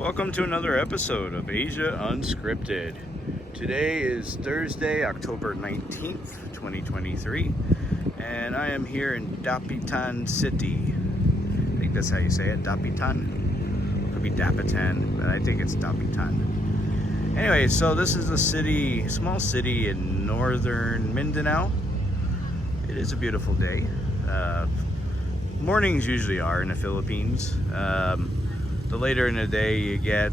Welcome to another episode of Asia Unscripted. Today is Thursday, October 19th, 2023, and I am here in Dapitan City. I think that's how you say it, Dapitan. It could be Dapitan, but I think it's Dapitan. Anyway, so this is a city, small city in northern Mindanao. It is a beautiful day. Mornings usually are in the Philippines. The later in the day you get,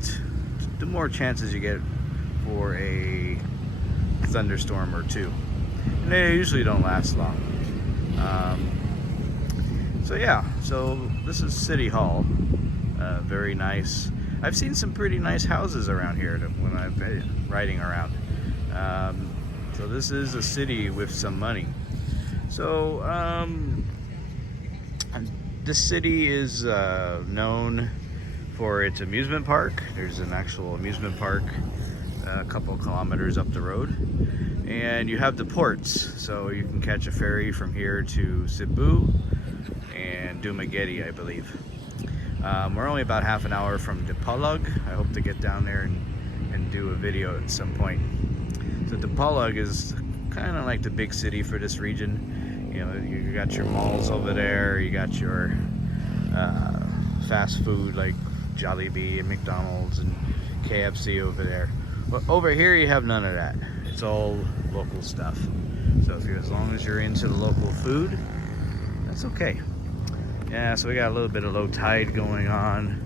the more chances you get for a thunderstorm or two. And they usually don't last long. So this is City Hall. Very nice. I've seen some pretty nice houses around here when I've been riding around. So this is a city with some money. So this city is known for its amusement park. There's an actual amusement park a couple kilometers up the road, and you have the ports, so you can catch a ferry from here to Cebu and Dumaguete, I believe. We're only about half an hour from Dipolog. I hope to get down there and do a video at some point. So Dipolog is kind of like the big city for this region. You know, you got your malls over there, you got your fast food like Jollibee and McDonald's and KFC over there. But over here you have none of that. It's all local stuff. So as long as you're into the local food, that's okay. Yeah, so we got a little bit of low tide going on.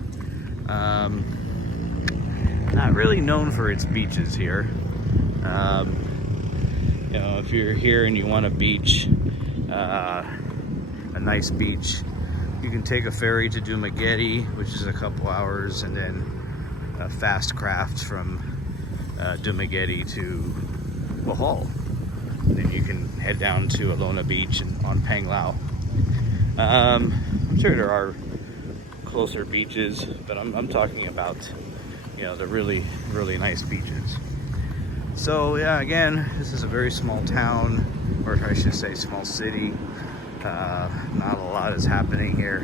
Not really known for its beaches here. You know, if you're here and you want a beach, a nice beach, you can take a ferry to Dumaguete, which is a couple hours, and then a fast craft from Dumaguete to Bohol. And then you can head down to Alona Beach and on Panglao. I'm sure there are closer beaches, but I'm talking about, you know, the really, really nice beaches. So yeah, again, this is a very small town, or I should say small city. Not a lot is happening here,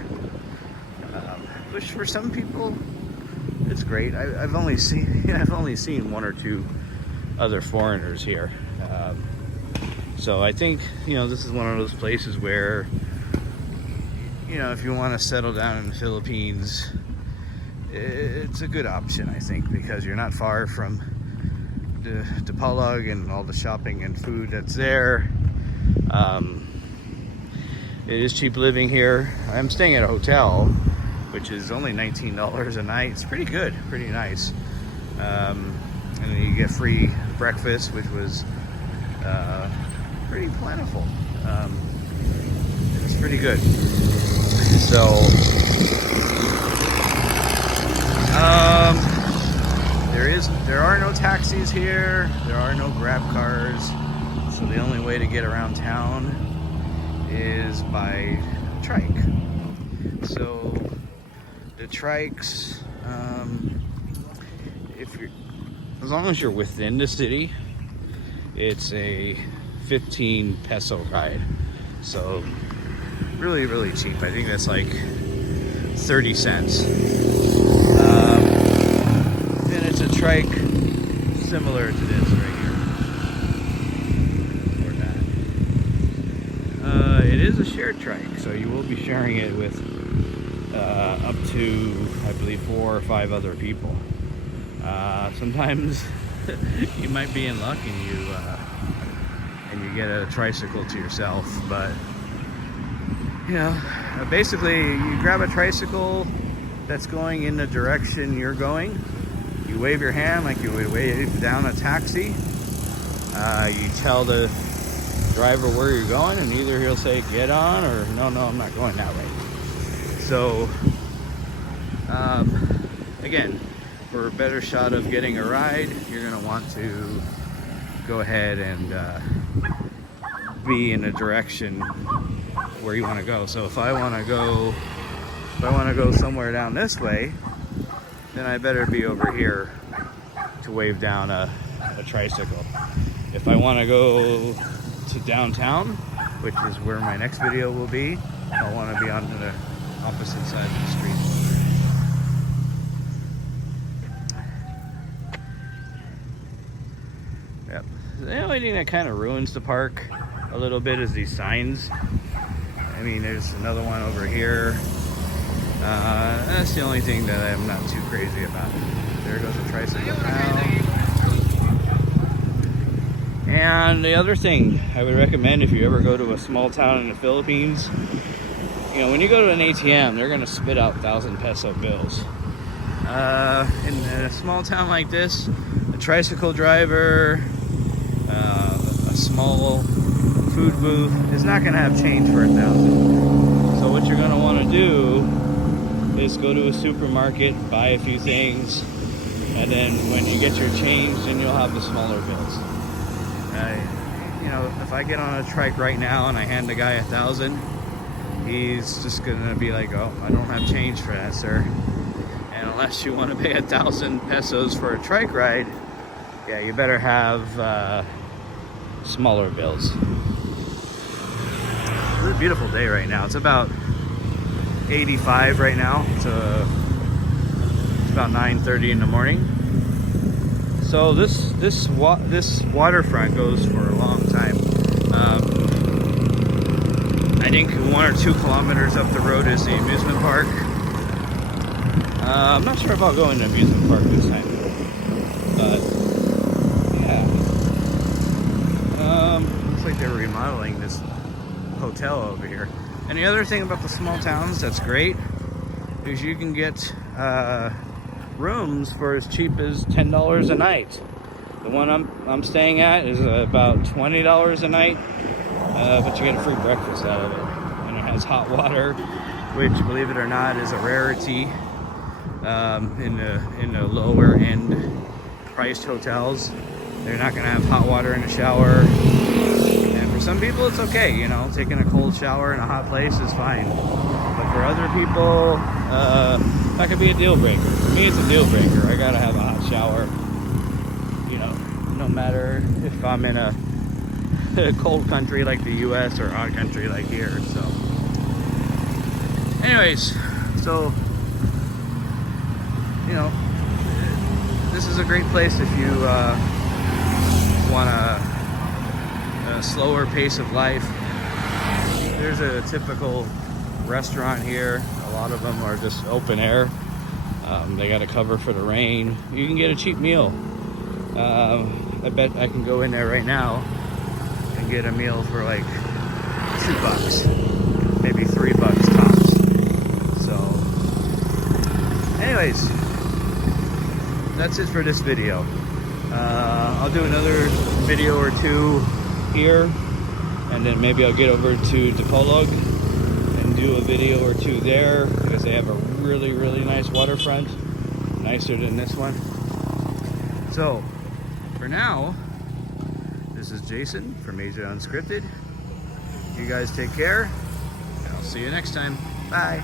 which for some people it's great. I've only seen one or two other foreigners here, so I think, you know, this is one of those places where, you know, if you want to settle down in the Philippines, it's a good option, I think, because you're not far from the Dipolog and all the shopping and food that's there. It is cheap living here. I'm staying at a hotel, which is only $19 a night. It's pretty good, pretty nice. And then you get free breakfast, which was pretty plentiful. It's pretty good. So, there are no taxis here. There are no Grab cars. So the only way to get around town is by trike. So the trikes, as long as you're within the city, it's a 15 peso ride. So really, really cheap. I think that's like 30 cents. And it's a trike similar to this right here. It is a shared trike, so you will be sharing it with up to, I believe, 4 or 5 other people. Sometimes you might be in luck and you get a tricycle to yourself, but you know, basically you grab a tricycle that's going in the direction you're going. You wave your hand like you would wave down a taxi. You tell the driver where you're going, and either he'll say get on or no, I'm not going that way. So again, for a better shot of getting a ride, you're going to want to go ahead and be in a direction where you want to go. So if I want to go somewhere down this way, then I better be over here to wave down a tricycle. If I want to go to downtown, which is where my next video will be, I want to be on the opposite side of the street. only thing that kind of ruins the park a little bit is these signs. I mean, there's another one over here. That's the only thing that I'm not too crazy about. There goes a tricycle now. And the other thing I would recommend if you ever go to a small town in the Philippines, you know, when you go to an ATM, they're going to spit out 1,000 peso bills. In a small town like this, a tricycle driver, a small food booth is not going to have change for 1,000. So what you're going to want to do is go to a supermarket, buy a few things, and then when you get your change, then you'll have the smaller bills. You know, if I get on a trike right now and I hand the guy 1,000, he's just gonna be like, "Oh, I don't have change for that, sir." And unless you want to pay 1,000 pesos for a trike ride, yeah, you better have smaller bills. It's a beautiful day right now. It's about 85 right now. It's about 9:30 in the morning. So this waterfront goes for a long time. I think 1 or 2 kilometers up the road is the amusement park. I'm not sure about going to amusement park this time, but yeah. Looks like they're remodeling this hotel over here. And the other thing about the small towns that's great is you can get rooms for as cheap as $10 a night. The one I'm staying at is about $20 a night, but you get a free breakfast out of it, and it has hot water, which, believe it or not, is a rarity in the lower end priced hotels. They're not going to have hot water in the shower, and for some people it's okay, you know, taking a cold shower in a hot place is fine, but for other people that could be a deal breaker. For me, it's a deal breaker. I gotta have a hot shower, you know, no matter if I'm in a cold country like the US or a hot country like here. So anyways, so you know, this is a great place if you want a slower pace of life. There's a typical restaurant here. A lot of them are just open air. They got to cover for the rain. You can get a cheap meal. I bet I can go in there right now and get a meal for like $2, maybe $3 tops. So anyways, that's it for this video. I'll do another video or two here, and then maybe I'll get over to Dipolog and do a video or two there, because they have a really nice waterfront, nicer than this one. So for now, this is Jason from Asia Unscripted. You guys take care, and I'll see you next time. Bye.